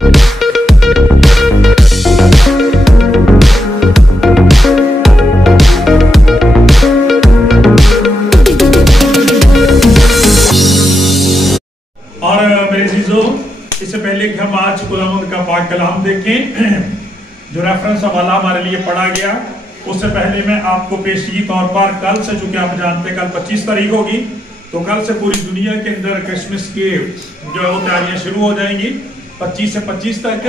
اس سے پہلے کہ ہم آج خداوند کا پاک کلام دیکھیں جو ریفرنس حوالہ ہمارے لیے پڑھا گیا، اس سے پہلے میں آپ کو پیشگی طور پر کل سے، چونکہ آپ جانتے ہیں کل 25 تاریخ ہوگی، تو کل سے پوری دنیا کے اندر کرسمس کی جو ہے وہ تیاریاں شروع ہو جائیں گی 25 سے 25 تک،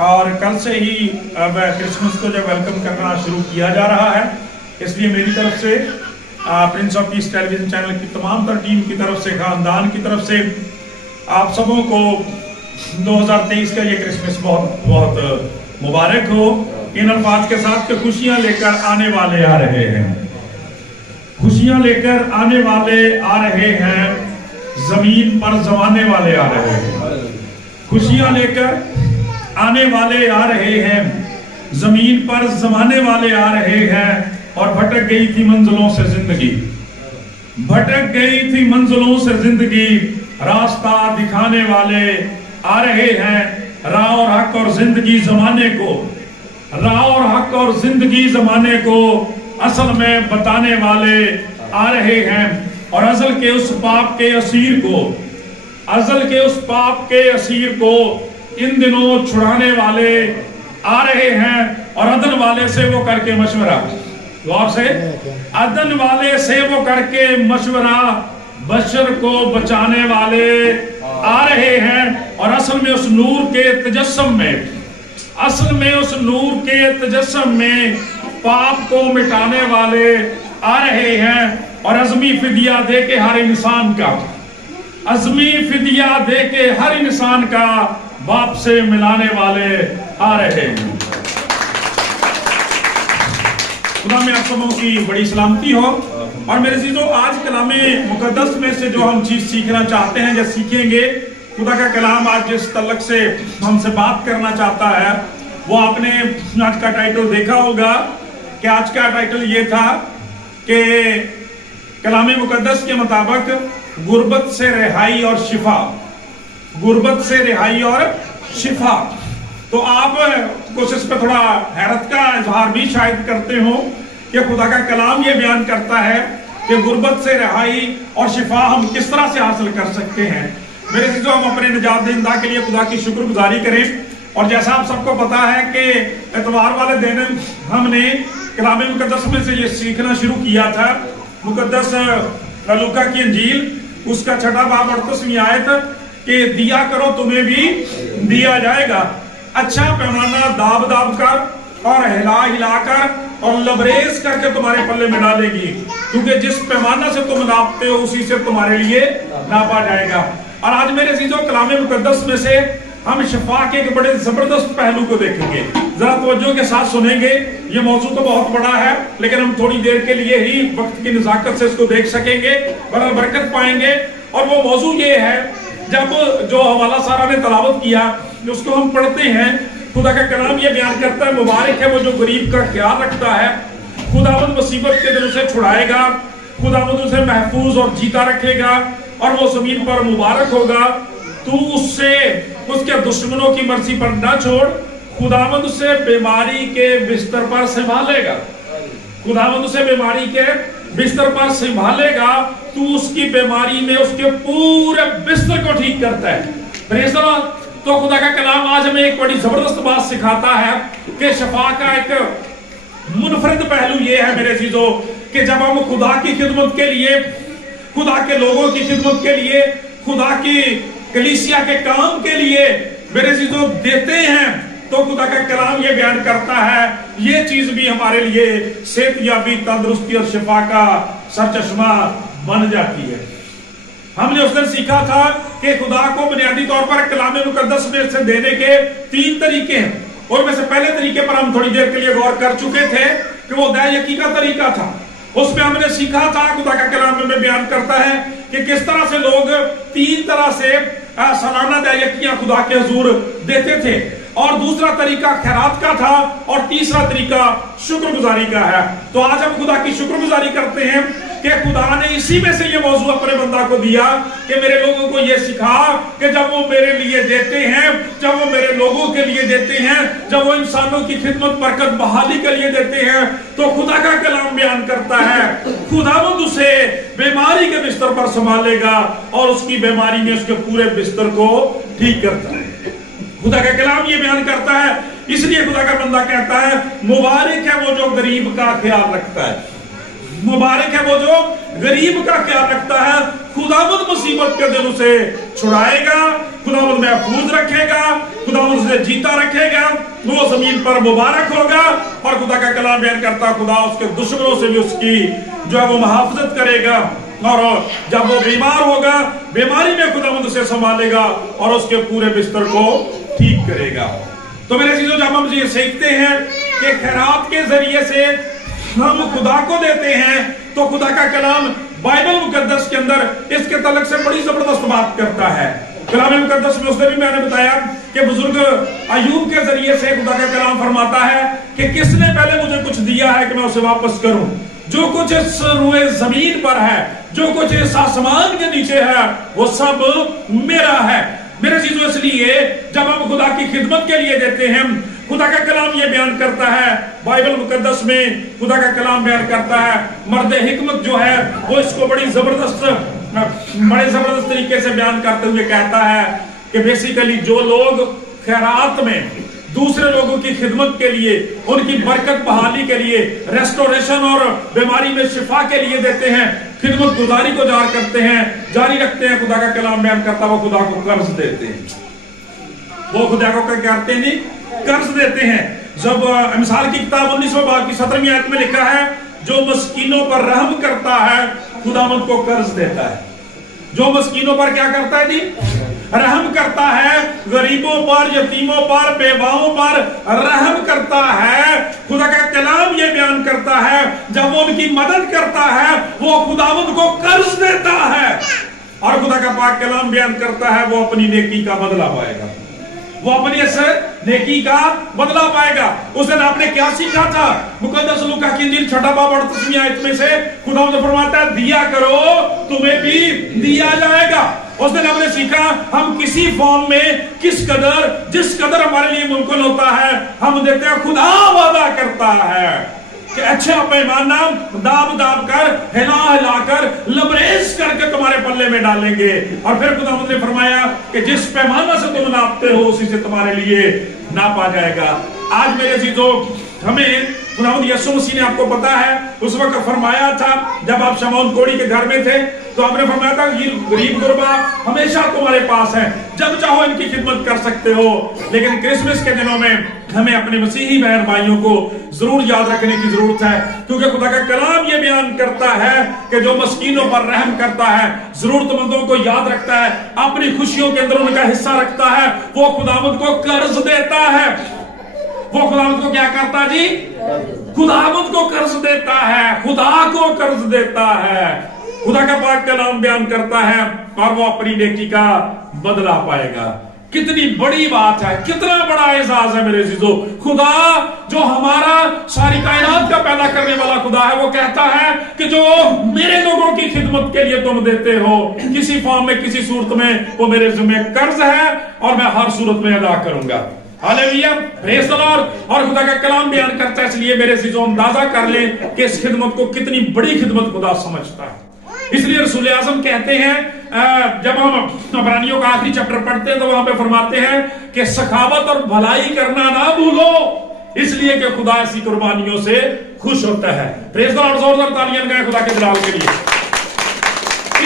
اور کل سے ہی اب کرسمس کو جو ویلکم کرنا شروع کیا جا رہا ہے۔ اس لیے میری طرف سے Prince of Peace television channel کی تمام تر ٹیم کی طرف سے، خاندان کی طرف سے آپ سبوں کو 2023 کا یہ کرسمس بہت بہت مبارک ہو۔ ان الفاظ کے ساتھ کہ خوشیاں لے کر آنے والے آ رہے ہیں، خوشیاں لے کر آنے والے آ رہے ہیں، زمین پر زمانے والے آ رہے ہیں، خوشیاں لے کر آنے والے آ رہے ہیں، زمین پر زمانے والے آ رہے ہیں، اور بھٹک گئی تھی منزلوں سے زندگی، بھٹک گئی تھی منزلوں سے زندگی، راستہ دکھانے والے آ رہے ہیں، راہ اور حق اور زندگی زمانے کو، راہ اور حق اور زندگی زمانے کو اصل میں بتانے والے آ رہے ہیں، اور ازل کے اس پاپ کے اسیر کو، ازل کے اس پاپ کے اسیر کو ان دنوں چھڑانے والے آ رہے ہیں، اور عدن والے سے وہ کر کے مشورہ، غور سے، عدن والے سے وہ کر کے مشورہ بشر کو بچانے والے آ رہے ہیں، اور اصل میں اس نور کے تجسم میں، اصل میں اس نور کے تجسم میں پاپ کو مٹانے والے آ رہے ہیں، اور عظمی فدیہ دے کے ہر انسان کا، عظمی فدیہ دے کے ہر انسان کا باپ سے ملانے والے آ رہے ہیں۔ خدا میں آپ سبوں کی بڑی سلامتی ہو، اور میرے عزیزو آج کلام مقدس میں سے جو ہم چیز سیکھنا چاہتے ہیں یا سیکھیں گے، خدا کا کلام آج جس تعلق سے ہم سے بات کرنا چاہتا ہے، وہ آپ نے آج کا ٹائٹل دیکھا ہوگا کہ آج کا ٹائٹل یہ تھا کہ کلام مقدس کے مطابق غربت سے رہائی اور شفا، غربت سے رہائی اور شفا۔ تو آپ کچھ اس پہ تھوڑا حیرت کا اظہار بھی شاید کرتے ہوں کہ خدا کا کلام یہ بیان کرتا ہے کہ غربت سے رہائی اور شفا ہم کس طرح سے حاصل کر سکتے ہیں۔ میرے عزیزو ہم اپنے نجات دہندہ کے لیے خدا کی شکر گزاری کریں، اور جیسا آپ سب کو پتا ہے کہ اتوار والے دن ہم نے کلام مقدس میں سے یہ سیکھنا شروع کیا تھا، مقدس لوکا کی انجیل اس کا 6 باب 38 آیت کہ دیا کرو تمہیں بھی دیا جائے گا، اچھا پیمانہ داب داب کر اور ہلا ہلا کر اور لبریز کر کے تمہارے پلے میں ڈالے گی، کیونکہ جس پیمانہ سے تم ناپتے ہو اسی سے تمہارے لیے ناپا جائے گا۔ اور آج میرے عزیزو کلام مقدس میں سے ہم شفا کے ایک بڑے زبردست پہلو کو دیکھیں گے، ذرا توجہ کے ساتھ سنیں گے۔ یہ موضوع تو بہت بڑا ہے، لیکن ہم تھوڑی دیر کے لیے ہی وقت کی نزاکت سے اس کو دیکھ سکیں گے، برکت پائیں گے۔ اور وہ موضوع یہ ہے، جب جو حوالہ سارا نے تلاوت کیا اس کو ہم پڑھتے ہیں، خدا کا کلام یہ بیان کرتا ہے مبارک ہے وہ جو غریب کا خیال رکھتا ہے، خداوند مصیبت کے دن اسے چھڑائے گا، خداوند اسے محفوظ اور جیتا رکھے گا، اور وہ زمین پر مبارک ہوگا۔ تو اس سے اس کے دشمنوں کی مرضی پر نہ چھوڑ، خداوند اسے بیماری کے بستر پر سنبھالے گا، خداوند اسے بیماری کے بستر پر سنبھالے گا، تو اس کی بیماری میں اس کے پورے بستر کو ٹھیک کرتا ہے۔ پریز اللہ۔ تو خدا کا کلام آج ہمیں ایک بڑی زبردست بات سکھاتا ہے کہ شفا کا ایک منفرد پہلو یہ ہے میرے عزیزو کہ جب ہم خدا کی خدمت کے لیے، خدا کے لوگوں کی خدمت کے لیے، خدا کی کلیسیا کے کام کے لیے میرے عزیزو دیتے ہیں، تو خدا کا کلام یہ بیان کرتا ہے یہ چیز بھی ہمارے لیے صحت یابی، تندرستی اور شفا کا سرچشمہ بن جاتی ہے۔ ہم نے اس دن سیکھا تھا کہ خدا کو بنیادی طور پر کلام مقدس میں سے دینے کے 3 طریقے ہیں، اور میں سے پہلے طریقے پر ہم تھوڑی دیر کے لیے غور کر چکے تھے کہ وہ دے یقین کا طریقہ تھا۔ اس میں ہم نے سیکھا تھا خدا کا کلام میں بیان کرتا ہے کہ کس طرح سے لوگ 3 طرح سے سالانہ دے یقین خدا کے حضور دیتے تھے، اور دوسرا طریقہ خیرات کا تھا، اور تیسرا طریقہ شکر گزاری کا ہے۔ تو آج ہم خدا کی شکر گزاری کرتے ہیں کہ خدا نے اسی میں سے یہ موضوع اپنے بندہ کو دیا کہ میرے لوگوں کو یہ سکھا کہ جب وہ میرے لیے دیتے ہیں، جب وہ میرے के लिए देते हैं, जब वो इंसानों की खिदमत बरकत बहाली के लिए देते हैं, तो खुदा का कलाम बयान करता है खुदावंद उसे बीमारी के बिस्तर पर संभालेगा और उसकी बीमारी में उसके पूरे बिस्तर को ठीक करता है। खुदा का कलाम ये बयान करता है, इसलिए खुदा का बंदा कहता है मुबारक है वो जो गरीब का ख्याल रखता है, मुबारक है वो जो गरीब का ख्याल रखता है। खुदावंद मुसीबत के दिन उसे छुड़ाएगा, खुदावंद महफूज रखेगा, खुदावंद उसे जीता रखेगा, वो जमीन पर मुबारक होगा। और खुदा का कलाम बयान करता है खुदा उसके दुश्मनों से भी उसकी जो है वो मुहाफजत करेगा, और जब वो बीमार होगा बीमारी में खुदावंद उसे संभालेगा और उसके पूरे बिस्तर को ठीक करेगा। तो मेरे चीजों जब हम ये सीखते हैं कि खैरात के जरिए से हम खुदा को देते हैं, तो खुदा का कलाम बाइबल मुकद्दस के अंदर इसके तलक से बड़ी जबरदस्त बात करता है। कलाम मुकद्दस में उसने भी मैंने बताया कि बुजुर्ग अयूब के जरिए से खुदा का कलाम फरमाता है कि किसने पहले मुझे कुछ दिया है कि मैं उसे वापस करूं। जो कुछ इस रुए जमीन पर है, जो कुछ इस आसमान के नीचे है, वो सब मेरा है। मेरे चीजों इसलिए जब हम खुदा की खिदमत के लिए देते हैं, खुदा का कलाम ये बयान करता है, बाइबल मुकद्दस में खुदा का कलाम बयान करता है, मर्द हिकमत जो है वो इसको बड़े जबरदस्त तरीके से बयान करते हुए कहता है कि बेसिकली जो लोग खैरात में दूसरे लोगों की खिदमत के लिए, उनकी बरकत बहाली के लिए, रेस्टोरेशन और बीमारी में शिफा के लिए देते हैं, खिदमत गुजारी को जारी रखते हैं, खुदा का कलाम बयान करता वो खुदा को कर्ज देते हैं। वो खुदा को क्या करते हैं? कर्ज देते हैं। जब मिसाल की किताब 19 बाब की 17वीं आयत में लिखा है, जो मस्कीनों पर रहम करता है खुदावंद को कर्ज देता है। जो मस्कीनों पर क्या करता है जी? रहम करता है, गरीबों पर, यतीमों पर, बेवाओं पर रहम करता है। खुदा का कलाम ये बयान करता है जब वो उनकी मदद करता है वो खुदावंद को कर्ज देता है, और खुदा का पाक कलाम बयान करता है वो अपनी नेकी का बदला पाएगा, वो अपनी इस नेकी का बदला पाएगा। उस दिन आपने क्या सीखा था? मुकद्दस लूका की इंजील 6 बाब 38वीं आयत में से खुदावंद फरमाता है दिया करो तुम्हें भी दिया जाएगा। उस दिन हमने सीखा हम किसी फॉर्म में जिस कदर हमारे लिए मुमकिन होता है हम देते हैं। खुदा वादा करता है कि अच्छा पैमाना दाब कर हिला कर लबरेज करके तुम्हारे पल्ले में डालेंगे। और फिर खुदावंद ने फरमाया कि जिस पैमाना से तुम नापते हो उसी से तुम्हारे लिए नापा जाएगा। आज मेरे चीजों हमें खुदावंद यीशु मसीह ने, आपको पता है, उस वक्त फरमाया था जब आप शमौन कोड़ी के घर में थे, तो हमने फरमाया था ये गरीब गुरबा हमेशा तुम्हारे पास है, जब चाहो इनकी खिदमत कर सकते हो। लेकिन क्रिसमस के दिनों में हमें अपने मसीही बहन भाइयों को जरूर याद रखने की जरूरत है, क्योंकि खुदा का कलाम ये बयान करता है कि जो मस्कीनों पर रहम करता है, जरूरतमंदों को याद रखता है, अपनी खुशियों के अंदर उनका हिस्सा रखता है, वो खुदावंद को कर्ज देता है। वो खुदावंद को क्या करता जी? खुदावंद को कर्ज देता है, खुदा को कर्ज देता है। खुदा का पाक कलाम बयान करता है और वो अपनी नेकी का बदला पाएगा। कितनी बड़ी बात है, कितना बड़ा एजाज है मेरे चीजों। खुदा जो हमारा सारी कायनात का पैदा करने वाला खुदा है, वो कहता है कि जो मेरे लोगों की खिदमत के लिए तुम देते हो किसी फॉर्म में, किसी सूरत में, वो मेरे जिम्मे कर्ज है और मैं हर सूरत में अदा करूंगा। Hallelujah, praise the Lord. और खुदा का कलाम बयान करता है, इसलिए मेरे चीजों अंदाजा कर लें कि इस खिदमत को कितनी बड़ी खिदमत खुदा समझता है। इसलिए रसूल आज़म कहते हैं, जब हम इब्रानियों का आखिरी चैप्टर पढ़ते हैं तो वहां पे फरमाते हैं कि सखावत और भलाई करना ना भूलो, इसलिए कि खुदा ऐसी कुर्बानियों से खुश होता है। प्रेज़ द लॉर्ड, जोरदार तालियां लगाएं खुदा के जलाल के लिए।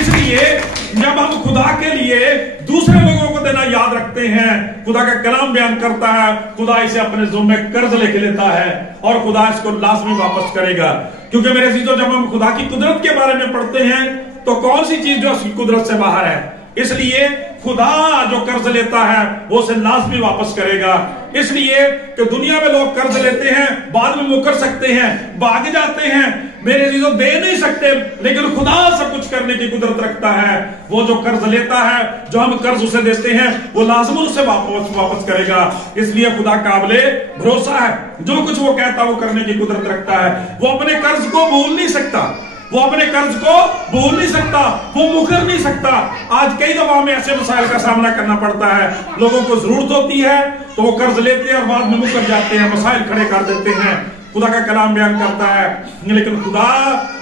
इसलिए जब हम खुदा के लिए दूसरे लोगों को देना याद रखते हैं, खुदा का कलाम बयान करता है खुदा इसे अपने ज़िम्मे कर्ज लेके लेता है और खुदा इसको लाजमी वापस करेगा। क्योंकि मेरे चीजों जब हम खुदा की कुदरत के बारे में पढ़ते हैं तो कौन सी चीज जो उसकी कुदरत से बाहर है, इसलिए खुदा जो कर्ज लेता है वो उसे लाजमी वापस करेगा। इसलिए कि दुनिया में लोग कर्ज लेते हैं, बाद में मुकर सकते हैं, भाग जाते हैं, मेरे चीजों दे नहीं सकते, लेकिन खुदा सब कुछ करने की कुदरत रखता है। वो जो कर्ज लेता है, जो हम कर्ज उसे देते हैं, वो लाजमी उसे वापस करेगा। इसलिए खुदा काबिले भरोसा है, जो कुछ वो कहता है वो करने की कुदरत रखता है। वो अपने कर्ज को भूल नहीं सकता। वो अपने कर्ज को भूल नहीं सकता, वो मुकर नहीं सकता। आज कई दफा हमें ऐसे मसाइल का सामना करना पड़ता है, लोगों को जरूरत होती है तो वो कर्ज लेते हैं और बाद में मुकर जाते हैं, मसाइल खड़े कर देते हैं। खुदा का कलाम बयान करता है, लेकिन खुदा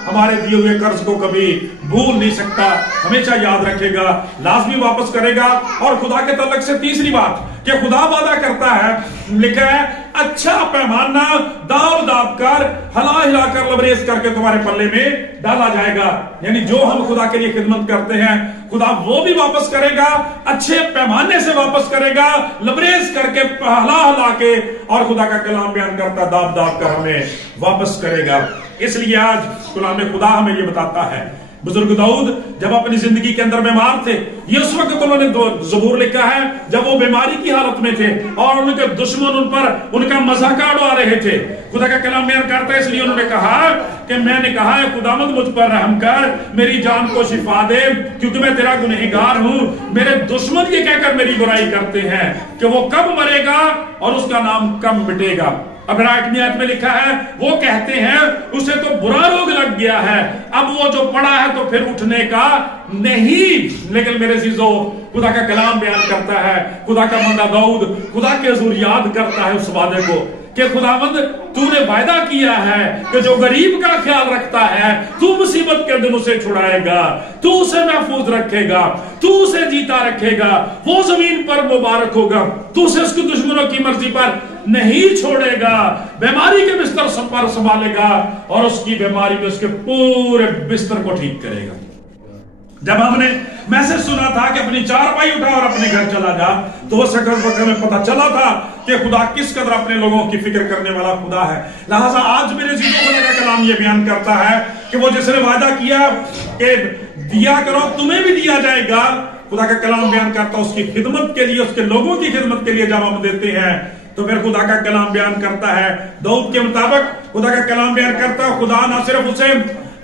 हमारे दिए हुए कर्ज को कभी भूल नहीं सकता, हमेशा याद रखेगा, लाजमी वापस करेगा। और खुदा के तल्लक से तीसरी बात कि खुदा वादा करता है, लिखा है अच्छा पैमाना दाब दाब कर हिला हिला कर लबरेज करके तुम्हारे पल्ले में डाला जाएगा। यानी जो हम खुदा के लिए खिदमत करते हैं खुदा वो भी वापस करेगा, अच्छे पैमाने से वापस करेगा, लबरेज करके हिला हिला के, और खुदा का कलाम बयान करता दाब दाब कर हमें वापस करेगा। इसलिए आज कलाम खुदा हमें ये बताता है, बुजुर्ग दाऊद जब अपनी जिंदगी के अंदर बीमार थे, ये उस वक्त उन्होंने ज़बूर लिखा है जब वो बीमारी की हालत में थे और उनके दुश्मन उन पर उनका मजाक उड़ा रहे थे। खुदा का कलाम बयान करता है, इसलिए उन्होंने कहा कि मैंने कहा है खुदावंद मुझ पर रहम कर, मेरी जान को शिफा दे, क्योंकि मैं तेरा गुनहगार हूं। मेरे दुश्मन ये कहकर मेरी बुराई करते हैं कि वो कब मरेगा और उसका नाम कब मिटेगा। अब आयत में लिखा है, वो कहते हैं उसे तो बुरा रोग लग गया है, अब वो जो पड़ा है तो फिर उठने का नहीं। लेकिन मेरे चीजों खुदा का कलाम बयान करता है, खुदा का बंदा दाऊद खुदा के हुजूर याद करता है उस वादे को कि खुदावंद तूने वायदा किया है कि जो गरीब का ख्याल रखता है तू मुसीबत के दिन उसे छुड़ाएगा, तू उसे महफूज रखेगा, तू उसे जीता रखेगा, वो जमीन पर मुबारक होगा, तू उसे उसके दुश्मनों की मर्जी पर नहीं छोड़ेगा, बीमारी के बिस्तर पर संभालेगा और उसकी बीमारी में उसके पूरे बिस्तर को ठीक करेगा। जब हमने मैसेज सुना था कि अपनी चारपाई उठा और अपने घर चला जा, तो उस वक्त हमें पता चला था कि खुदा किस कदर अपने लोगों की फिक्र करने वाला खुदा है। लिहाजा आज मेरे जीवन का कलाम ये बयान करता है कि वो जिसने वादा किया कि दिया करो तुम्हें भी दिया जाएगा, खुदा का कलाम बयान करता है उसकी खिदमत के लिए, उसके लोगों की खिदमत के लिए जब हम देते हैं तो फिर खुदा का कलाम बयान करता है दाऊद के मुताबिक, खुदा का कलाम बयान करता है खुदा ना सिर्फ उसे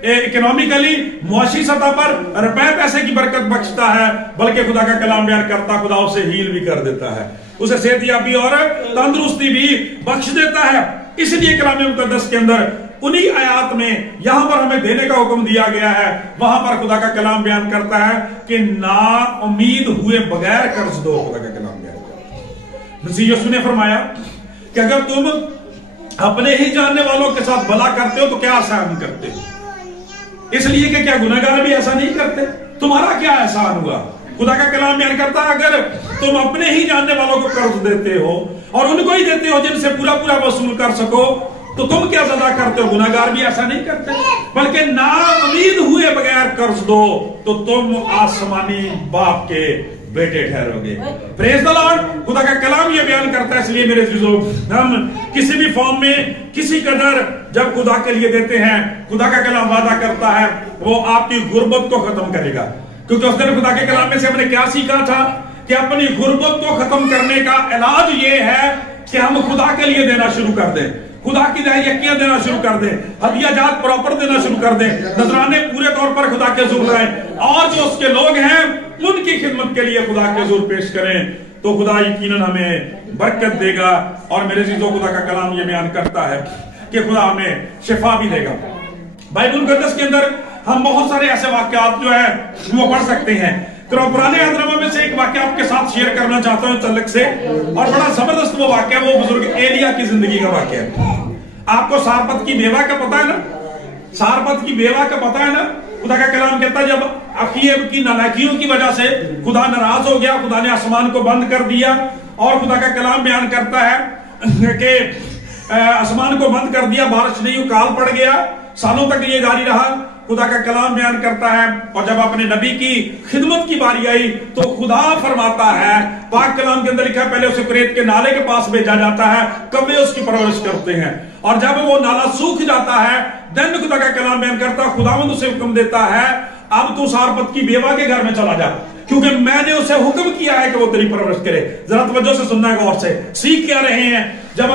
इकोनॉमिकली मुआशी सतह पर रुपए पैसे की बरकत बख्शता है, बल्कि खुदा का कलाम बयान करता खुदा उसे हील भी कर देता है, उसे सेहतयाबी और तंदुरुस्ती भी बख्श देता है। इसलिए कलाम मुकद्दस के अंदर उन्हीं आयात में यहां पर हमें देने का हुक्म दिया गया है, वहां पर खुदा का कलाम बयान करता है कि ना उम्मीद हुए बगैर कर्ज दो। खुदा का कलाम बयान मसीह यीशु ने फरमाया कि अगर तुम अपने ही जानने वालों के साथ भला करते हो तो क्या एहसान करते हो, इसलिए कि क्या गुनहगार भी ऐसा नहीं करते, तुम्हारा क्या एहसान हुआ। खुदा का कलाम बयान करता है अगर तुम अपने ही जानने वालों को कर्ज देते हो और उनको ही देते हो जिनसे पूरा पूरा वसूल कर सको, तो तुम क्या सजा करते हो। गुनहगार भी ऐसा नहीं करते, बल्कि ना उम्मीद हुए बगैर कर्ज दो तो तुम आसमानी बाप के बेटे ठहरोगे। Praise the Lord. खुदा का कलाम ये बयान करता है, इसलिए मेरे अजीजों हम किसी भी फॉर्म में किसी कदर जब खुदा के लिए देते हैं, खुदा का कलाम वादा करता है वो आपकी गुर्बत को खत्म करेगा। क्योंकि उस दिन खुदा के कलाम में से हमने क्या सीखा था कि अपनी गुर्बत को खत्म करने का इलाज ये है कि हम खुदा के लिए देना शुरू कर दें, खुदा की दहियाकियां देना शुरू कर दें, हदिया जात प्रॉपर देना शुरू कर दें, नजराने पूरे तौर पर खुदा के हुजूर लाएं और जो उसके लोग हैं उनकी खिदमत के लिए खुदा के हुजूर पेश करें, तो खुदा यकीनन हमें बरकत देगा। और मेरे चीजों खुदा का कलाम ये बयान करता है कि खुदा हमें शिफा भी देगा। बाइबल मुकद्दस के अंदर हम बहुत सारे ऐसे वाकयात जो है वो पढ़ सकते हैं। तो पुराने अहदनामा में से एक वाक्य आपके साथ शेयर करना चाहता हूं तल्लक से, और बड़ा जबरदस्त वो वाक्य वो बुजुर्ग एलिया की जिंदगी का वाक्य है। आपको सारपत की बेवा का पता है ना, सारपत की बेवा का पता है ना। खुदा का कलाम कहता है जब अखीब की नालायकियों की वजह से खुदा नाराज हो गया, खुदा ने आसमान को बंद कर दिया, और खुदा का कलाम बयान करता है कि आसमान को बंद कर दिया, बारिश नहीं, काल पड़ गया, सालों तक ये जारी रहा। खुदा का कलाम बयान करता है, और जब अपने नबी की खिदमत की बारी आई तो खुदा फरमाता है, पाक कलाम के अंदर लिखा है पहले उसे कुरैत के नाले के पास भेजा जाता है, कब्बे उसकी परवरिश करते हैं, और जब वो नाला सूख जाता है देन खुदा का कलाम बयान करता है, खुदावंद उसे हुक्म देता है अब तू सारपत की बेवा के घर में चला जा, क्योंकि मैंने उसे हुक्म किया है कि वो तेरी परवरिश करे। जरा तवज्जो से सुनना है गौर से, सीख क्या रहे हैं। जब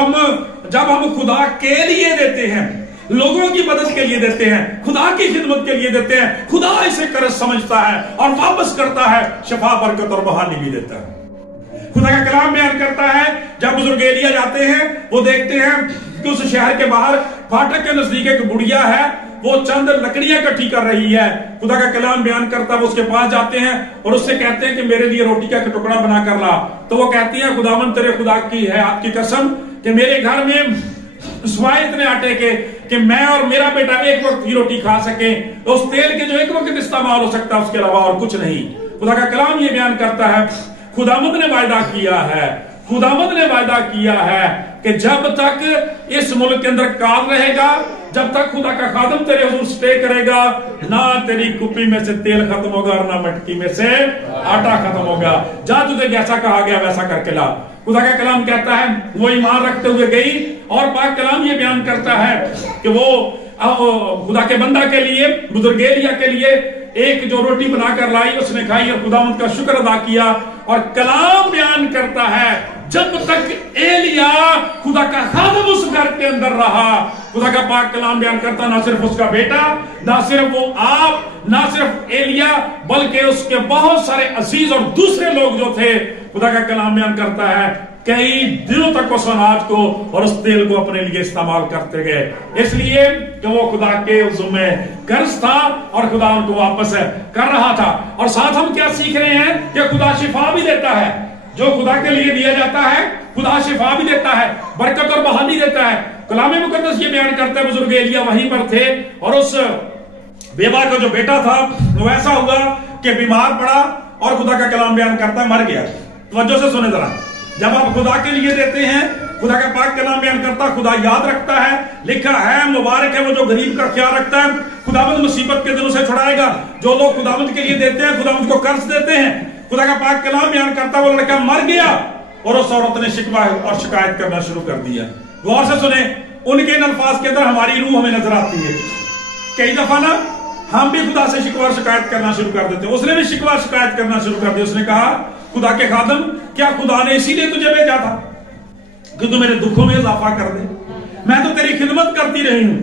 हम खुदा के लिए देते हैं, लोगों की मदद के लिए देते हैं, खुदा की खिदमत के लिए देते हैं, खुदा इसे कर्ज समझता है और वापस करता है, शफा बरकत और बहाली भी देता है। खुदा का कलाम बयान करता है जब बुजुर्ग एलिया जाते हैं, वो देखते हैं कि उस शहर के बाहर फाटक के नजदीक एक बुढ़िया है وہ چند لکڑیاں اکٹھی کر رہی ہے. خدا کا کلام بیان کرتا ہے وہ اس کے پاس جاتے ہیں اور اس سے کہتے ہیں کہ میرے لیے روٹی کا ٹکڑا بنا کر لا. تو وہ کہتی ہے خداوند تیرے خدا کی ہے آپ کی قسم کہ میرے گھر میں سوائے اتنے آٹے کے کہ میں اور میرا بیٹا ایک وقت کی روٹی کھا سکیں, اس تیل کے جو ایک وقت استعمال ہو سکتا ہے اس کے علاوہ اور کچھ نہیں. خدا کا کلام یہ بیان کرتا ہے خداوند نے وعدہ کیا ہے, خداوند نے وعدہ کیا ہے کہ جب تک اس ملک کے اندر کال رہے گا, جب تک خدا کا خادم تیرے حضور سٹے کرے گا, نہ تیری کپی میں سے تیل ختم ہوگا اور نہ مٹکی میں سے آٹا ختم ہوگا. جا تجھے جیسا کہا گیا ویسا کر کے لا. خدا کا کلام کہتا ہے وہ ایمان رکھتے ہوئے گئی اور پاک کلام یہ بیان کرتا ہے کہ وہ خدا کے بندہ کے لیے, بزرگ ایلیا کے لیے ایک جو روٹی بنا کر لائی, اس نے کھائی اور خداوند کا شکر ادا کیا. اور کلام بیان کرتا ہے جب تک ایلیا خدا کا خادم اس گھر کے اندر رہا, خدا کا پاک کلام بیان کرتا نہ صرف اس کا بیٹا, نہ صرف وہ آپ, نہ صرف ایلیا, بلکہ اس کے بہت سارے عزیز اور دوسرے لوگ جو تھے, خدا کا کلام بیان کرتا ہے کئی دنوں تک اس اناج کو اور اس تیل کو اپنے لیے استعمال کرتے گئے, اس لیے کہ وہ خدا کے عزم میں قرض تھا اور خدا ان کو واپس کر رہا تھا. اور ساتھ ہم کیا سیکھ رہے ہیں کہ خدا شفا بھی دیتا ہے, جو خدا کے لیے دیا جاتا ہے خدا شفا بھی دیتا ہے, برکت اور بحالی دیتا ہے. کلام مقدس یہ بیان کرتا ہے بزرگ ایلیا وہیں پر تھے اور اس بیوہ کا جو بیٹا تھا وہ ایسا ہوا کہ بیمار پڑا اور خدا کا کلام بیان کرتا ہے مر گیا. توجہ سے سنیں ذرا, جب آپ خدا کے لیے دیتے ہیں, خدا کا پاک کلام بیان کرتا ہے خدا یاد رکھتا ہے, لکھا ہے مبارک ہے وہ جو غریب کا خیال رکھتا ہے, خداوند مصیبت کے دنوں سے چھڑائے گا. جو لوگ خداوند کے لیے دیتے ہیں خداوند کو قرض دیتے ہیں, خدا کا پاک کلام بیان کرتا ہے وہ لڑکا مر گیا اور اس عورت نے شکوہ اور شکایت کرنا شروع کر دیا. غور سے سنیں, ان کے ان الفاظ کے اندر ہماری روح ہمیں نظر آتی ہے. کئی دفعہ نا ہم بھی خدا سے شکوہ اور شکایت کرنا شروع کر دیتے ہیں. اس نے بھی شکوہ شکایت کرنا شروع کر دیا. اس نے کہا خدا کے خادم کیا خدا نے اسی لیے تجھے بھیجا تھا کہ تو میرے دکھوں میں اضافہ کر دے؟ میں تو تیری خدمت کرتی رہی ہوں,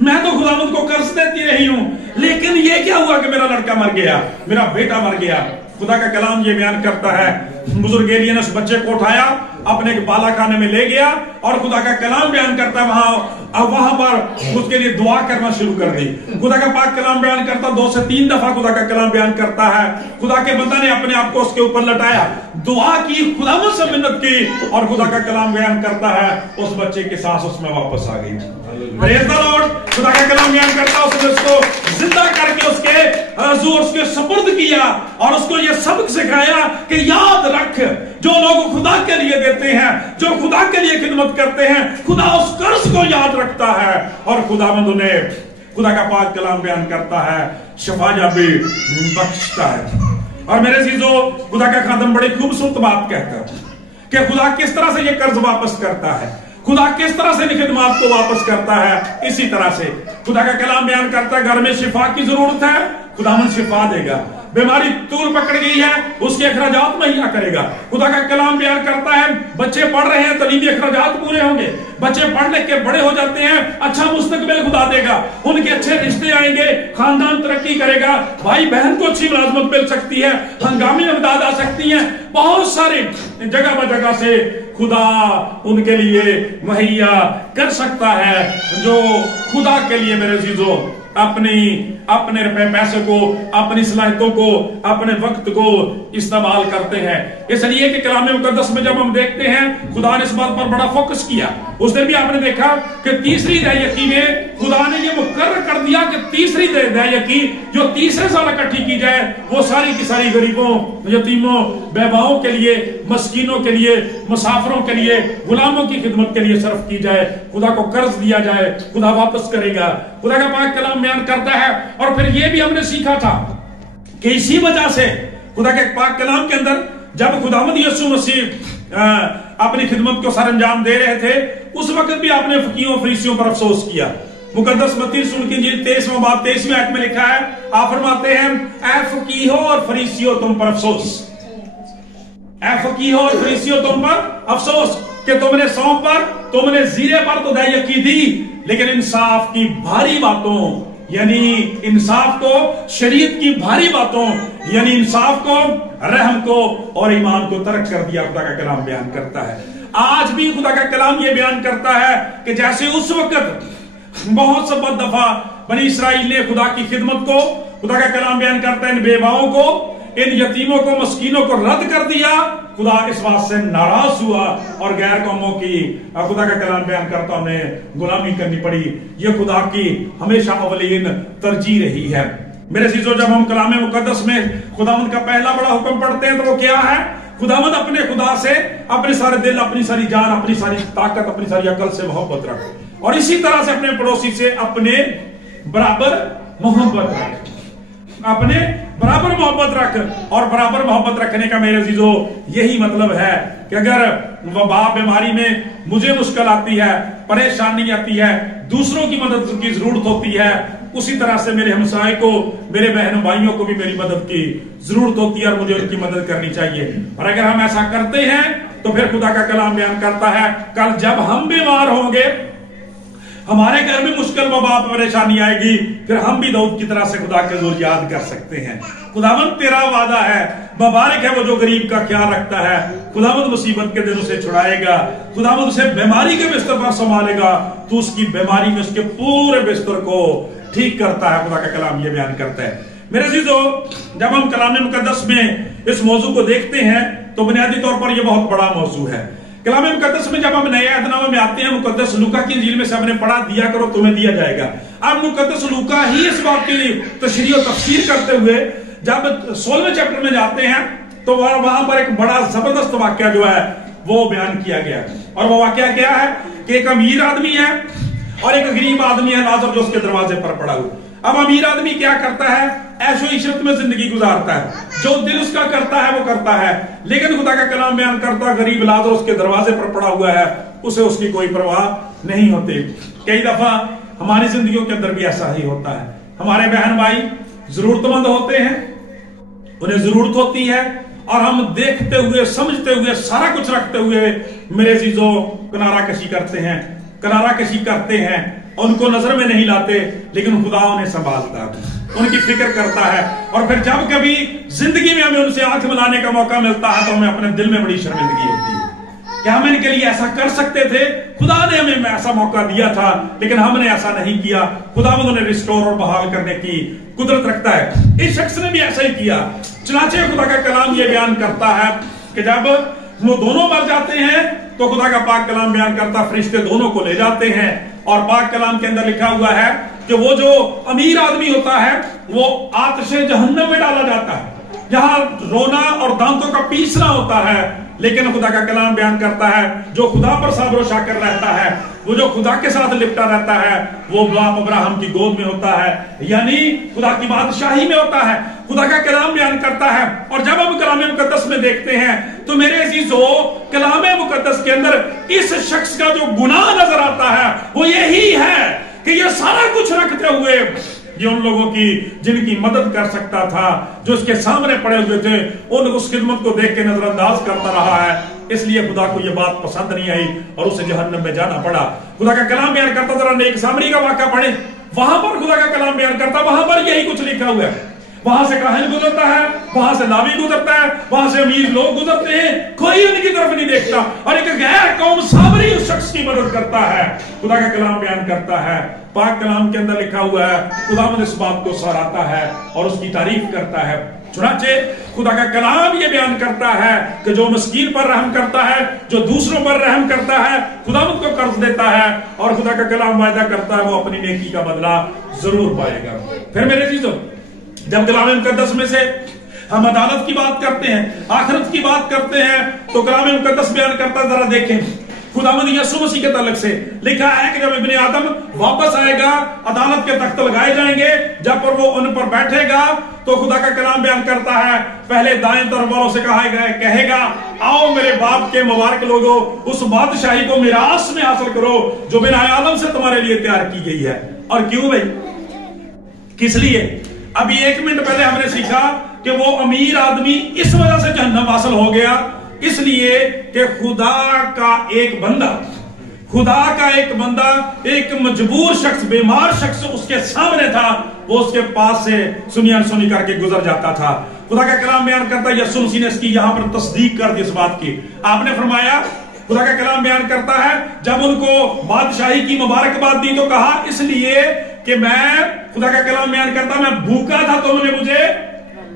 میں تو خداوند کو قرض دیتی رہی ہوں, لیکن یہ کیا ہوا کہ میرا لڑکا مر گیا, میرا بیٹا مر گیا. خدا کا کلام یہ بیان کرتا ہے بزرگ ایلیا نے اس بچے کو اٹھایا, اپنے بالا خانے میں لے گیا اور خدا کا کلام بیان کرتا ہے وہاں پر اس کے لیے دعا کرنا شروع کر دی. خدا کا پاک کلام بیان کرتا 2 سے 3 دفعہ خدا کا کلام بیان کرتا ہے خدا کے بندہ نے اپنے آپ کو اس کے اوپر لٹایا, دعا کی, خداوند سے منت کی اور خدا کا کلام بیان کرتا ہے اس بچے کی سانس اس میں واپس آ گئی. پریز دی لارڈ. خدا کا کلام بیان کرتا اس نے اس کو زندہ کر کے اس کے حضور اس کے سپرد کیا اور اس کو یہ سبق سکھایا کہ یاد رکھ جو لوگ خدا کے لیے دیتے ہیں, جو خدا کے لیے خدمت کرتے ہیں, خدا اس قرض کو یاد رکھتا ہے اور خداوند انہیں, خدا کا پاک کلام بیان کرتا ہے, شفا یابی بخشتا ہے. اور میرے عزیزو خدا کا خادم بڑی خوبصورت بات کہتا ہے کہ خدا کس طرح سے یہ قرض واپس کرتا ہے, خدا کس طرح سے خدمات کو واپس کرتا ہے. اسی طرح سے خدا کا کلام بیان کرتا ہے گھر میں شفا کی ضرورت ہے, خداوند شفا دے گا. بیماری طول پکڑ گئی ہے اس کے اخراجات مہیا کرے گا. خدا کا کلام بیان کرتا ہے بچے پڑھ رہے ہیں تعلیمی اخراجات پورے ہوں گے, بچے پڑھ لکھ کے بڑے ہو جاتے ہیں اچھا مستقبل خدا دے گا, ان کے اچھے رشتے آئیں گے, خاندان ترقی کرے گا, بھائی بہن کو اچھی ملازمت مل سکتی ہے, ہنگامی امداد آ سکتی ہیں, بہت سارے جگہ جگہ سے خدا ان کے لیے مہیا کر سکتا ہے جو خدا کے لیے میرے عزیزو اپنے روپے پیسے کو, اپنی صلاحیتوں کو, اپنے وقت کو استعمال کرتے ہیں. اس لیے کہ کلام مقدس میں جب ہم دیکھتے ہیں خدا نے اس بات پر بڑا فوکس کیا. اس نے بھی آپ نے دیکھا کہ تیسری دہیکی میں خدا نے یہ مقرر کر دیا کہ تیسری دہیکی جو تیسرے سال اکٹھی کی جائے وہ ساری کی ساری غریبوں, یتیموں, بیواؤں کے لیے, مسکینوں کے لیے, مسافروں کے لیے, غلاموں کی خدمت کے لیے صرف کی جائے. خدا کو قرض دیا جائے, خدا واپس کرے گا. خدا کا پاک کلام بیان کرتا ہے. اور پھر یہ بھی ہم نے سیکھا تھا کہ اسی وجہ سے خدا کے پاک کلام کے اندر جب خداوند یسوع مسیح اپنی خدمت کو سر انجام دے رہے تھے اس وقت بھی آپ نے فقیہوں فریسیوں پر افسوس کیا. مقدس متی رسول کی انجیل 23واں باب 23ویں آیت میں لکھا ہے, آپ فرماتے ہیں اے فقیہوں اور فریسیوں تم پر افسوس, اے فقیہوں اور فریسیوں تم پر افسوس کہ تم نے سونپ پر, تم نے زیرے پر تو دہیکی دی, لیکن انصاف کی بھاری باتوں, یعنی انصاف کو, شریعت کی بھاری باتوں, یعنی انصاف کو, رحم کو اور ایمان کو ترک کر دیا. خدا کا کلام بیان کرتا ہے. آج بھی خدا کا کلام یہ بیان کرتا ہے کہ جیسے اس وقت بہت سے بد دفعہ बनी इसराइल ने खुदा की खिदमत को, खुदा का कलाम बयान करता है, इन बेवाओं को, इन यतीमों को, मस्कीनों को रद्द कर दिया। खुदा इस बात से नाराज हुआ और गैर कौमों की खुदा का कलाम बयान करता उन्हें गुलामी करनी पड़ी। ये खुदा की हमेशा अवलीन तरजीह रही है। मेरे अज़ीज़ों, जब हम कलाम मुकद्दस में खुदावंद का पहला बड़ा हुक्म पढ़ते हैं तो वो क्या है? खुदावंद अपने खुदा से अपने सारे दिल, अपनी सारी जान, अपनी सारी ताकत, अपनी सारी अकल से मोहब्बत रख, और इसी तरह से अपने पड़ोसी से अपने बराबर मोहब्बत रख, अपने बराबर मोहब्बत रख। और बराबर मोहब्बत रखने का मेरे अज़ीज़ों यही मतलब है कि अगर वबा बीमारी में मुझे मुश्किल आती है, परेशानी आती है, दूसरों की मदद की जरूरत होती है, उसी तरह से मेरे हमसाए को, मेरे बहनों भाइयों को भी मेरी मदद की जरूरत होती है और मुझे उनकी मदद करनी चाहिए। और अगर हम ऐसा करते हैं तो फिर खुदा का कलाम बयान करता है, कल जब हम बीमार होंगे, हमारे घर में मुश्किल वबा परेशानी आएगी, फिर हम भी दाऊद की तरह से खुदा के जोर याद कर सकते हैं। खुदावंद तेरा वादा है, मुबारक है वो जो गरीब का ख्याल रखता है। खुदावंद मुसीबत के दिन उसे छुड़ाएगा, खुदावंद उसे बीमारी के बिस्तर पर संभालेगा, तो उसकी बीमारी में उसके पूरे बिस्तर को ठीक करता है। खुदा का कलाम ये बयान करता है। मेरे अज़ीज़ों, जब हम कलाम मुकद्दस में इस मौजू को देखते हैं तो बुनियादी तौर पर यह बहुत बड़ा मौजू है। कलाम मुकद्दस में जब हम नए अहदनामे में आते हैं, मुकद्दस लूका की इंजील में से हमने पढ़ा, दिया करो तुम्हें दिया जाएगा। अब मुकद्दस लूका ही इस बात की तशरीह और तफसीर करते हुए जब 16वें चैप्टर में जाते हैं तो वहां पर एक बड़ा जबरदस्त वाक्या जो है वो बयान किया गया। और वो वाक्या क्या है कि एक अमीर आदमी है और एक गरीब आदमी है, लाजर, जो उसके दरवाजे पर पड़ा हुआ। अब अमीर आदमी क्या करता है? ऐशो इशरत में जिंदगी गुजारता है, जो दिल उसका करता है वो करता है, लेकिन खुदा का कलाम बयान करता है, गरीब लाजर उसके दरवाजे पर पड़ा हुआ है, उसे उसकी कोई परवाह नहीं होती। कई दफा हमारी जिंदगियों के अंदर भी ऐसा ही होता है। हमारे बहन भाई जरूरतमंद होते हैं, उन्हें जरूरत होती है, और हम देखते हुए, समझते हुए, सारा कुछ रखते हुए मेरे अज़ीज़ों किनारा कशी करते हैं, उनको नजर में नहीं लाते, लेकिन खुदा उन्हें संभालता है, उनकी फिक्र करता है। और फिर जब कभी जिंदगी में हमें उनसे आंख मिलाने का मौका मिलता है तो हमें अपने दिल में बड़ी शर्मिंदगी होती है। क्या हम इनके लिए ऐसा कर सकते थे? खुदा ने हमें ऐसा मौका दिया था, लेकिन हमने ऐसा नहीं किया। खुदा उन्हें रिस्टोर और बहाल करने की कुदरत रखता है। इस शख्स ने भी ऐसा ही किया। चुनाचे खुदा का कलाम ये बयान करता है कि जब वो दोनों मर जाते हैं तो खुदा का पाक कलाम बयान करता, फरिश्ते दोनों को ले जाते हैं, और पाक कलाम के अंदर लिखा हुआ है कि वो जो अमीर आदमी होता है वो आतिशे जहन्नम में डाला जाता है, जहां रोना और दांतों का पीसना होता है। लेकिन खुदा का कलाम बयान करता है, जो खुदा पर सब्र और शाकर रहता है, वो जो खुदा के साथ लिपटा रहता है, वो बाप अब्राहम की गोद में होता है, यानी खुदा की बादशाही में होता है। खुदा का कलाम बयान करता है। और जब हम कलाम मुकद्दस में देखते हैं तो मेरे अज़ीज़ों, कलाम मुकद्दस के अंदर इस शख्स का जो गुनाह नजर आता है वो यही है कि ये सारा कुछ रखते हुए ये उन लोगों की जिनकी मदद कर सकता था, जो उसके सामने पड़े हुए थे, उस खिदमत को देख के नजरअंदाज करता रहा है। इसलिए खुदा को यह बात पसंद नहीं आई और उसे जहन्नम में जाना पड़ा। खुदा का कलाम बयान करता, जरा नेक सामरी का वाक़या पढ़े, वहां पर खुदा का कलाम बयान करता, वहां पर यही कुछ लिखा हुआ है। वहां से काहिन गुजरता है, वहां से लावी गुजरता है, वहां से अमीर लोग गुजरते हैं, कोई उनकी तरफ नहीं देखता, और एक गैर कौम सामरी उस शख्स की मदद करता है। खुदा का कलाम बयान करता है, पाक कलाम के अंदर लिखा हुआ है, खुदावंद इस बात को सराहता है और उसकी तारीफ करता है। चुनाचे खुदा का कलाम ये बयान करता है कि जो मस्कीन पर रहम करता है, जो दूसरों पर रहम करता है, खुदावंद को कर्ज देता है, और खुदा का कलाम वायदा करता है वो अपनी नेकी का बदला जरूर पाएगा। फिर मेरे चीजों, जब कलाम मुकद्दस में से हम अदालत की बात करते हैं, आखिरत की बात करते हैं, तो कलाम मुकद्दस बयान करता है, जरा देखें, खुदावंद यीशु मसीह के ताल्लुक से लिखा है कि जब इब्ने आदम वापस आएगा, अदालत के तख्त लगाए जाएंगे, जब पर वो उन पर बैठेगा, तो खुदा का कलाम बयान करता है, पहले दाएं तरफ वालों से कहेगा, आओ मेरे बाप के मुबारक लोगों, उस बादशाही को मिरास में हासिल करो जो बिना आदम से तुम्हारे लिए तैयार की गई है। और क्यों भाई, किस लिए? अभी 1 मिनट पहले हमने सीखा कि वो अमीर आदमी इस वजह से जहन्नम हासिल हो गया, इसलिए कि खुदा का एक बंदा, एक मजबूर शख्स, बीमार शख्स उसके सामने था, वो उसके पास से सुनिया सुनी करके गुजर जाता था। खुदा का कलाम बयान करता है, यीशु मसीह ने इसकी यहां पर तस्दीक कर दी इस बात की। आपने फरमाया, खुदा का कलाम बयान करता है, जब उनको बादशाही की मुबारकबाद दी तो कहा इसलिए کہ میں خدا کا کلام بیان کرتا میں بھوکا تھا تم نے مجھے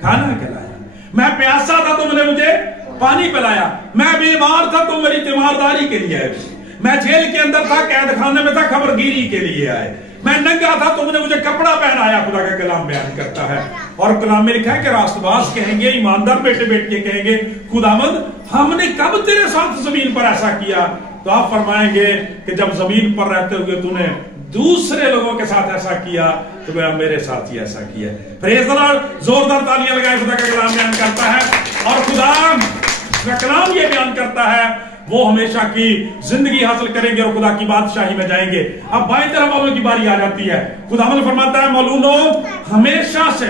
کھانا کھلایا، میں پیاسا تھا تم نے مجھے پانی پلایا، میں بیمار تھا تم میری تیمارداری کے لیے آئے، میں جیل کے اندر تھا قید خانے میں تھا خبرگیری کے لیے آئے، میں ننگا تھا تم نے مجھے کپڑا پہنایا۔ خدا کا کلام بیان کرتا ہے، اور کلام میں لکھا ہے کہ راست باز کہیں گے، ایماندار بیٹے بیٹے کہیں گے خداوند ہم نے کب تیرے ساتھ زمین پر ایسا کیا؟ تو آپ فرمائیں گے کہ جب زمین پر رہتے ہوئے تو نے دوسرے لوگوں کے ساتھ ایسا کیا تو میرے ساتھ ہی ایسا کیا۔ پریز دی لارڈ، زوردار تالیاں لگائے۔ خدا کا کلام بیان کرتا ہے، اور خدا کا کلام یہ بیان کرتا ہے وہ ہمیشہ کی زندگی حاصل کریں گے اور خدا کی بادشاہی میں جائیں گے۔ اب بائیں طرف والوں کی باری آ جاتی ہے۔ خداوند فرماتا ہے مولونو ہمیشہ سے،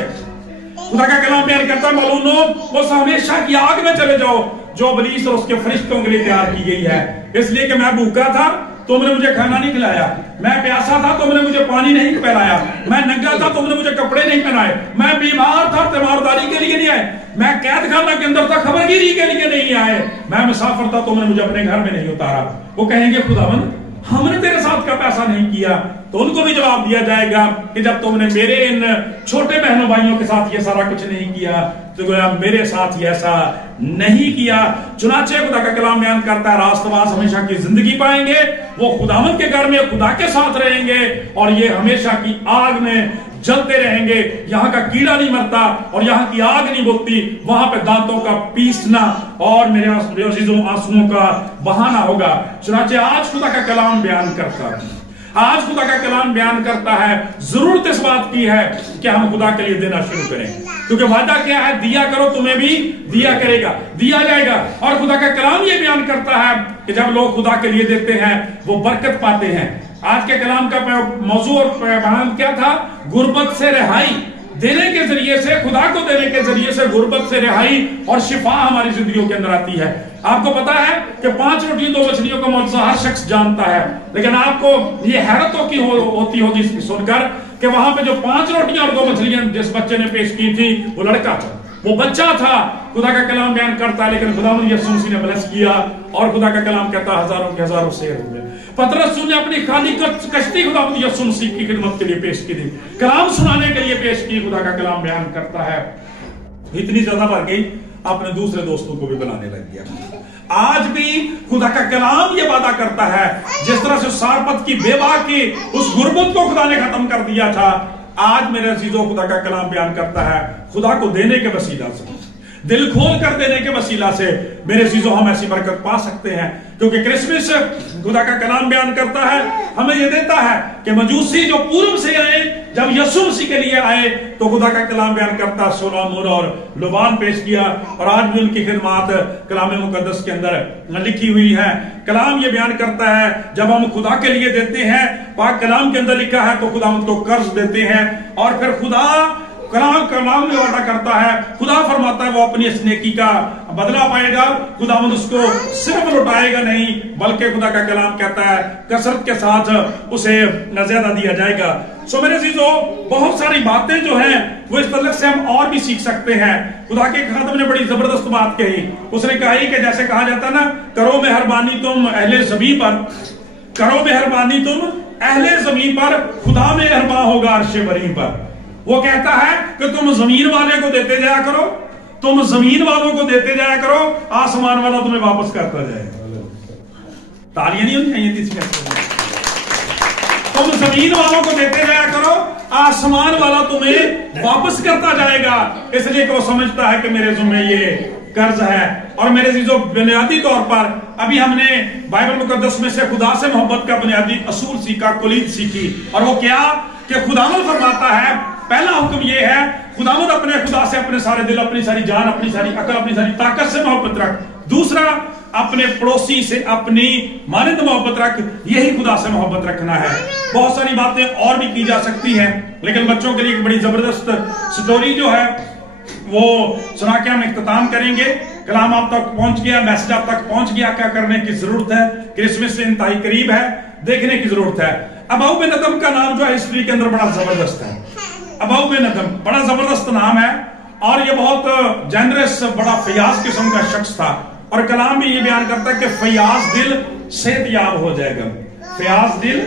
خدا کا کلام بیان کرتا ہے مولونو اس ہمیشہ کی آگ میں چلے جاؤ جو ابلیس اور اس کے فرشتوں کے لیے تیار کی گئی ہے، اس لیے کہ میں بھوکا تھا تم نے مجھے کھانا نہیں کھلایا، میں پیاسا تھا تم نے مجھے پانی نہیں پلایا، میں ننگا تھا تم نے مجھے کپڑے نہیں پہنائے، میں بیمار تھا تیمارداری کے لیے نہیں آئے، میں قید خانہ کے اندر تھا خبرگیری کے لیے نہیں آئے، میں مسافر تھا تم نے مجھے اپنے گھر میں نہیں اتارا۔ وہ کہیں گے خداوند ہم نے تیرے ساتھ کب ایسا نہیں کیا؟ تو ان کو بھی جواب دیا جائے گا کہ جب تم نے میرے ان چھوٹے بہنوں بھائیوں کے ساتھ یہ سارا کچھ نہیں کیا تو گویا میرے ساتھ یہ ایسا نہیں کیا۔ چنانچہ خدا کا کلام بیان کرتا ہے راست باز ہمیشہ کی زندگی پائیں گے، وہ خداوند کے گھر میں خدا کے ساتھ رہیں گے اور یہ ہمیشہ کی آگ میں جلتے رہیں گے، یہاں کا کیڑا نہیں مرتا اور یہاں کی آگ نہیں بھگتی، وہاں پہ دانتوں کا پیسنا اور میرے عزیزوں آنسوؤں کا بہانا ہوگا۔ چنانچہ آج خدا کا کلام بیان کرتا ہے، آج خدا کا کلام بیان کرتا ہے ضرورت اس بات کی ہے کہ ہم خدا کے لیے دینا شروع کریں، کیونکہ وعدہ کیا ہے؟ دیا کرو تمہیں بھی دیا کرے گا، دیا جائے گا۔ اور خدا کا کلام یہ بیان کرتا ہے کہ جب لوگ خدا کے لیے دیتے ہیں وہ برکت پاتے ہیں۔ آج کے کلام کا موضوع اور بیان کیا تھا؟ غربت سے رہائی دینے کے ذریعے سے، خدا کو دینے کے ذریعے سے غربت سے رہائی اور شفا ہماری زندگیوں کے اندر آتی ہے۔ آپ کو پتا ہے کہ 5 روٹی 2 مچھلیوں کا معجزہ ہر شخص جانتا ہے، لیکن آپ کو یہ حیرت ہوتی ہوگی سن کر کہ وہاں پہ جو 5 روٹیاں اور 2 مچھلیاں جس بچے نے پیش کی تھی وہ لڑکا تھا، وہ بچہ تھا۔ خدا کا کلام بیان کرتا ہے لیکن خداوند یسوع مسیح نے بلس کیا اور خدا کا کلام کہتا ہے ہزاروں کے ہزاروں شیر ہوئے۔ پطرس نے اپنی خالی کشتی خداوند یسوع مسیح کی خدمت کے لیے پیش کی تھی، کلام سنانے کے لیے پیش کی۔ خدا کا کلام بیان کرتا ہے اتنی زیادہ بڑھ گئی اپنے دوسرے دوستوں کو بھی بلانے لگ گیا۔ آج بھی خدا کا کلام یہ وعدہ کرتا ہے جس طرح سے سارپت کی بیوہ کی اس غربت کو خدا نے ختم کر دیا تھا، آج میرے عزیزوں خدا کا کلام بیان کرتا ہے خدا کو دینے کے وسیلہ سے، دل کھول کر دینے کے وسیلہ سے میرے عزیزوں ہم ایسی برکت پا سکتے ہیں، کیونکہ کرسمس خدا کا کلام بیان کرتا ہے ہمیں یہ دیتا ہے کہ مجوسی جو پورب سے آئے جب یسوع مسیح کے لیے آئے تو خدا کا کلام بیان کرتا ہے سونا مور اور لبان پیش کیا، اور آج بھی ان کی خدمات کلام مقدس کے اندر لکھی ہوئی ہے۔ کلام یہ بیان کرتا ہے جب ہم خدا کے لیے دیتے ہیں، پاک کلام کے اندر لکھا ہے تو خدا ہم کو قرض دیتے ہیں، اور پھر خدا کلام میں وعدہ کرتا ہے، خدا فرماتا ہے وہ اپنی اس نیکی کا بدلہ پائے گا، خداوند اس کو صرف لوٹائے گا نہیں بلکہ خدا کا کلام کہتا ہے کثرت کے ساتھ اسے زیادہ دیا جائے گا۔ سو میرے عزیزوں بہت ساری باتیں جو ہیں وہ اس تعلق سے ہم اور بھی سیکھ سکتے ہیں۔ خدا کے خادم نے بڑی زبردست بات کہی، اس نے کہا کہ جیسے کہا جاتا ہے نا، کرو مہربانی تم اہل زمین پر، کرو مہربانی تم اہل زمین پر، خدا مہربان ہوگا عرش بری پر۔ وہ کہتا ہے کہ تم زمین والے کو دیتے جایا کرو، تم زمین والوں کو دیتے جایا کرو، آسمان والا تمہیں واپس کرتا جائے گا۔ تالیاں نہیں ہونی چاہیے تھی، تم زمین والوں کو دیتے جایا کرو، آسمان والا تمہیں واپس کرتا جائے گا، اس لیے کہ وہ سمجھتا ہے کہ میرے ذمہ یہ قرض ہے۔ اور میرے عزیزوں بنیادی طور پر ابھی ہم نے بائبل مقدس میں سے خدا سے محبت کا بنیادی اصول سیکھا، کلید سیکھی، اور وہ کیا کہ خداوند فرماتا ہے پہلا حکم یہ ہے خداوند اپنے خدا سے اپنے سارے دل، اپنی ساری جان، اپنی ساری عقل، اپنی ساری طاقت سے محبت رکھ۔ دوسرا اپنے پڑوسی سے اپنی مانند محبت رکھ، یہی خدا سے محبت رکھنا ہے۔ بہت ساری باتیں اور بھی کی جا سکتی ہیں لیکن بچوں کے لیے ایک بڑی زبردست سٹوری جو ہے وہ سنا کے ہم اختتام کریں گے۔ کلام آپ تک پہنچ گیا، میسج آپ تک پہنچ گیا، کیا کرنے کی ضرورت ہے؟ کرسمس سے انتہائی قریب ہے، دیکھنے کی ضرورت ہے۔ اباؤ بن ادم کا نام جو ہے ہسٹری کے اندر بڑا زبردست ہے، اباؤ بن ادم بڑا زبردست نام ہے، اور یہ بہت جنرس، بڑا فیاض قسم کا شخص تھا، اور کلام بھی یہ بیان کرتا ہے کہ فیاض دل صحت یاب ہو جائے گا، فیاض دل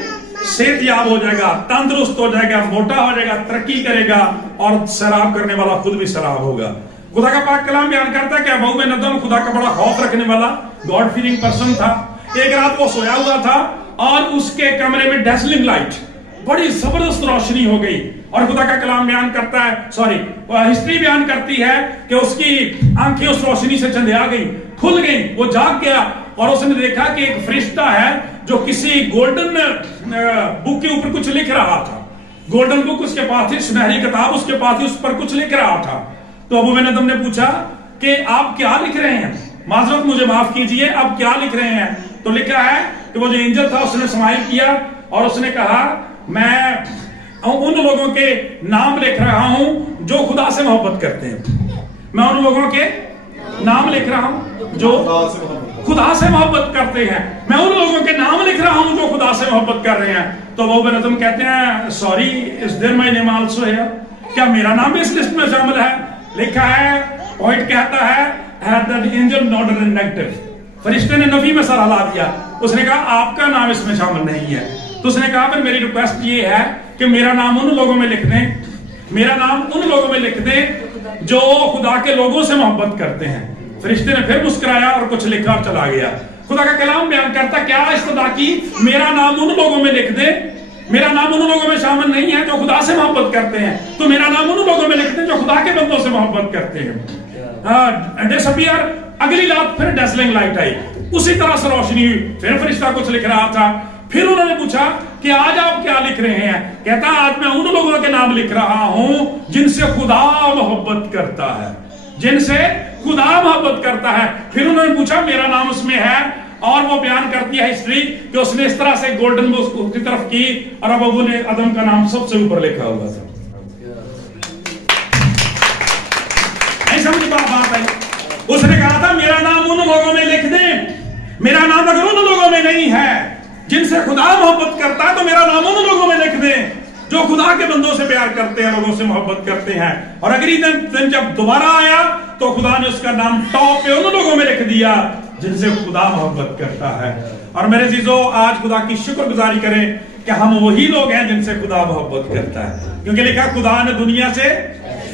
सेहत याब हो जाएगा, तंदुरुस्त हो जाएगा, मोटा हो जाएगा, तरक्की करेगा और शराब करने वाला खुद भी शराब होगा। खुदा का पाक कलाम बयान करता है कि अबू बिन अदम खुदा का बड़ा खौफ रखने वाला गॉड फीलिंग पर्सन था। एक रात वो सोया हुआ था और उसके कमरे में डैसलिंग लाइट, बड़ी जबरदस्त रोशनी हो गई। और खुदा का कलाम बयान करता है, हिस्ट्री बयान करती है कि उसकी आंखें उस रोशनी से चंधिया गई, खुल गई, वो जाग गया और उसने देखा कि एक फरिश्ता है जो किसी गोल्डन बुक के ऊपर कुछ लिख रहा था। गोल्डन बुक उसके पास थी, सुनहरी किताब उसके पास थी, उस पर कुछ लिख रहा था। तो अबू बिन अदम ने पूछा कि आप क्या लिख रहे हैं, माजरत मुझे माफ कीजिए, आप क्या लिख रहे हैं? तो लिखा है कि वो जो एंजल था उसने स्माइल किया और उसने कहा, मैं उन लोगों के नाम लिख रहा हूं जो खुदा से मोहब्बत करते हैं। मैं उन लोगों के नाम लिख रहा हूं जो खुदा से मोहब्बत करते हैं। मैं उन लोगों के नाम लिख रहा हूं जो खुदा से मोहब्बत कर रहे हैं। तो वो बिन अदम कहते हैं, sorry, is there my name also here? क्या मेरा नाम भी इस लिस्ट में शामिल है? लिखा है, पॉइंट कहता है, that angel noted in negative. फरिश्ते ने नफी में सर हिला दिया। उसने कहा आपका नाम इसमें शामिल नहीं है। तो उसने कहा फिर मेरी रिक्वेस्ट ये है कि मेरा नाम उन लोगों में लिख दें, मेरा नाम उन लोगों में लिख दें जो खुदा के लोगों से मोहब्बत करते हैं। फरिश्ते ने फिर मुस्कुराया और कुछ लिखा और चला गया। खुदा का कलाम बयान करता, क्या इस्तदा की मेरा नाम उन लोगों में लिख दे, मेरा नाम उन लोगों में शामिल नहीं है जो खुदा से मोहब्बत करते हैं, तो मेरा नाम उन लोगों में लिख दे जो खुदा के बंदों से मोहब्बत करते हैं। डिसअपीयर। अगली रात फिर डैसलिंग लाइट आई, उसी तरह से रोशनी हुई, फिर फरिश्ता कुछ लिख रहा था। फिर उन्होंने पूछा कि आज आप क्या लिख रहे हैं? कहता, आज मैं उन लोगों के नाम लिख रहा हूं जिनसे खुदा मोहब्बत करता है, जिनसे खुदा मोहब्बत करता है। फिर उन्होंने पूछा मेरा नाम उसमें है, और वो बयान करती है हिस्ट्री कि उसने इस तरह से गोल्डन बुक उसकी तरफ की और अब अबू ने अदम का नाम सबसे ऊपर लिखा हुआ था। नहीं समझ बात आई? उसने कहा था मेरा नाम उन लोगों में लिख दे, मेरा नाम अगर उन लोगों में नहीं है जिनसे खुदा मोहब्बत करता है तो मेरा नाम उन लोगों में लिख दें जो खुदा के बंदों से प्यार करते हैं, लोगों से मोहब्बत करते हैं। और अगली दिन जब दोबारा आया तो खुदा ने उसका नाम टॉप पे उन लोगों में लिख दिया जिनसे खुदा मोहब्बत करता है। और मेरे चीजों, आज खुदा की शुक्रगुजारी करें कि हम वही लोग हैं जिनसे खुदा मोहब्बत करता है, क्योंकि लिखा खुदा ने दुनिया से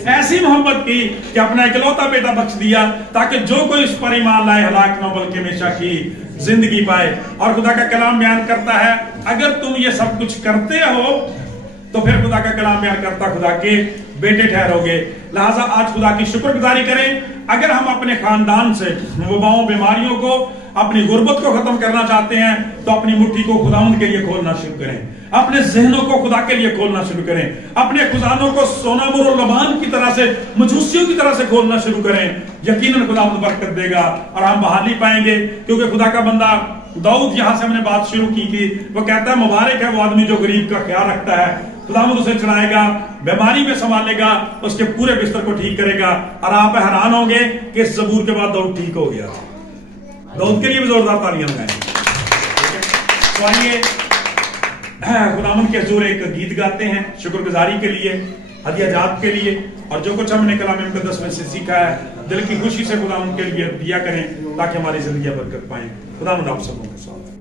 ऐसी मोहब्बत की कि अपना इकलौता बेटा बख्श दिया ताकि जो कोई उस पर ईमान लाए हलाक न बल्कि हमेशा की जिंदगी पाए। और खुदा का कलाम बयान करता है, अगर तुम ये सब कुछ करते हो तो फिर खुदा का कलाम बयान करता खुदा के बेटे ठहरोगे। लिहाजा आज खुदा की शुक्रगुजारी करें। अगर हम अपने खानदान से वबाओं बीमारियों को, अपनी गुर्बत को खत्म करना चाहते हैं तो अपनी मुट्ठी को खुदावंद के लिए खोलना शुरू करें, अपने जहनों को खुदा के लिए खोलना शुरू करें, अपने खुजानों को सोनामुर और लबान की तरह से, मजूसियों की तरह से खोलना शुरू करें। यकीनन खुदावंद बरकत देगा और हम बहाली पाएंगे। क्योंकि खुदा का बंदा दाऊद, यहां से हमने बात शुरू की थी, वो कहता है मुबारक है वो आदमी जो गरीब का ख्याल रखता है, खुदावंद उसे चढ़ाएगा, बीमारी में संभालेगा, उसके पूरे बिस्तर को ठीक करेगा। और आप हैरान होंगे कि इस ज़बूर के बाद दाऊद ठीक हो गया। दाऊद के लिए भी जोरदार तालियां लगाएं। तो आइए खुदावंद के हुजूर एक गीत गाते हैं शुक्रगुजारी के लिए, हदियाजात के लिए, और जो कुछ हमने कलाम मुकद्दस में से सीखा है दिल की खुशी से खुदावंद के लिए दिया करें ताकि हमारी जिंदगी बरकत पाए। खुदावंद आप सबों के साथ।